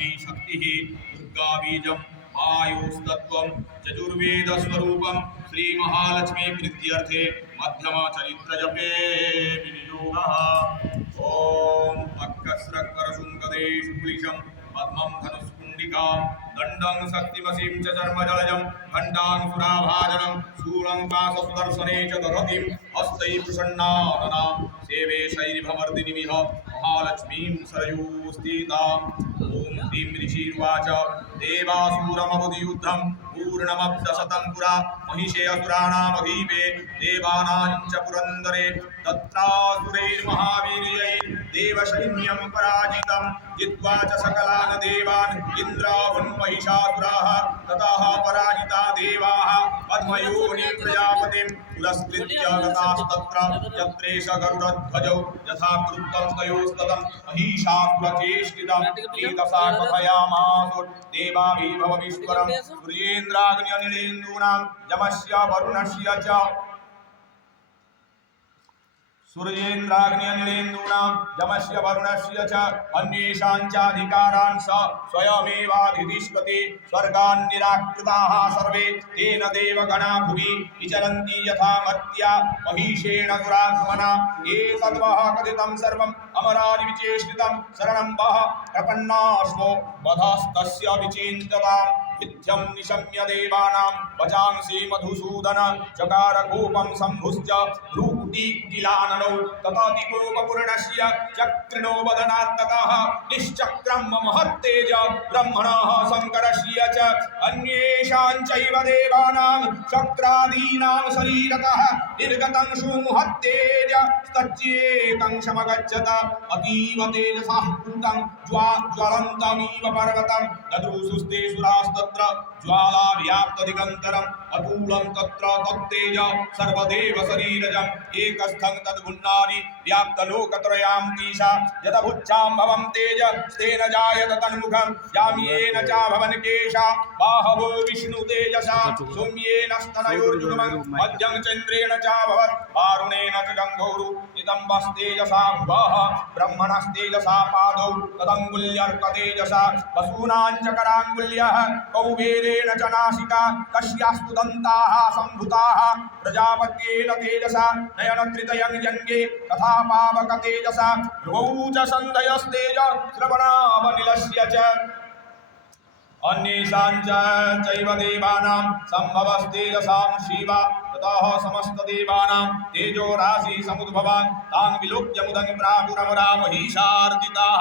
जाह्नवी शक्तिः दुर्गा बीजं वायुस्तत्त्वं यजुर्वेदस्वरूपं श्रीमहालक्ष्मी प्रीत्यर्थे मध्यमचरित्रजपे विनियोगः। ॐ पक्कस्रक्करशुङ्गदेशुकुलिशं पद्मं धनुष्कुण्डिकां दण्डं शक्तिमसीं च चर्मजलजं घण्टां सुराभाजनं शूलं पाशसुदर्शने च दधतीं हस्तैः प्रसन्नाननां सेवे शैरिभमर्दिनीमिह महालक्ष्मीं सरयूस्थिताम्। ॐ ह्रीं ऋषिर्वाच देवासुरमवुदियुद्धं पूर्णमब्धशतं पुरा महिषे असुराणामधीपे देवानां च पुरन्दरे तत्रासुरैर्महावीर्यैर्देवसैन्यं पराजितं जित्वा च सकलान् देवान् इन्द्रावन् महिषासुराः ततः पराजिता देवाः पद्मयोनिं प्रजापतिं पुरस्कृत्य गतास्तत्र यत्रेष गरुडध्वजौ यथा कृतं तयोस्ततं महिषासुरचेष्टितं एतसा कथयामासु देवाभिभवमीश्वरं सूर्येन्द्राग्न्यनिलेन्दूनां यमस्य वरुणस्य च सूर्येन्द्राग्न्यनिलेन्दूनां यमस्य वरुणस्य च अन्येषां चाधिकारान् स स्वयमेवाधिष्ठति स्वर्गान् निराकृताः सर्वे तेन देवगणा भुवि विचरन्ति यथा मर्त्या महिषेण दुरात्मना एतद्वः कथितं सर्वम् अमरादि विचेष्टितं शरणं वः प्रपन्नास्मो वधस्तस्य विचिन्त्यताम् इत्थं निशम्य देवानां वचांसि मधुसूदन चकार कोपं शम्भुश्च भ्रूकुटीकिलाननौ ततोऽतिकोपपूर्णस्य चक्रिणो वदनात्ततः निश्चक्रं महत्तेज ब्रह्मणः शङ्करस्य च अन्येषां चैव देवानां शक्रादीनां शरीरतः निर्गतं सुमुहत्तेज तच्चेकं समगच्छत अतीव तेजसा पूतं ज्वलन्तमिव पर्वतं ददृशुस्ते सुरास्तत्र ज्वाला व्याप्तदिगन्तरम् अतूलं तत्र तत्तेज सर्वदेव शरीरजम् एकस्थं तद्भुन्नारि व्याप्तलोकत्रयां तीशा यदभुच्छां भवं तेज स्तेन जायत तन्मुखं याम्येन चाभवन् केशा बाहवो विष्णुतेजसा सौम्येन स्तनयोर्जुग्मं मध्यं चन्द्रेण चाभवत् वारुणेन च जङ्घोरु नितम्बस्तेजसा भुवः ब्रह्मणस्तेजसा पादौ तदङ्गुल्यर्कतेजसा वसूनां च कराङ्गुल्यः कौबेरेण च नासिका कस्यास्तु दन्ताः सम्भुताः प्रजापत्येन तेजसा नयनत्रितयं जङ्गे तथा पावक तेजसा भ्रुवौ च सन्धयस्तेज श्रवणावनिलस्य च अन्येषां चैव देवानां सम्भवस्तेजसां शिव ततः समस्तदेवानां तेजो राशि समुद्भवान् तान् विलोक्य मुदं प्रापुरमरा महिषार्दिताः।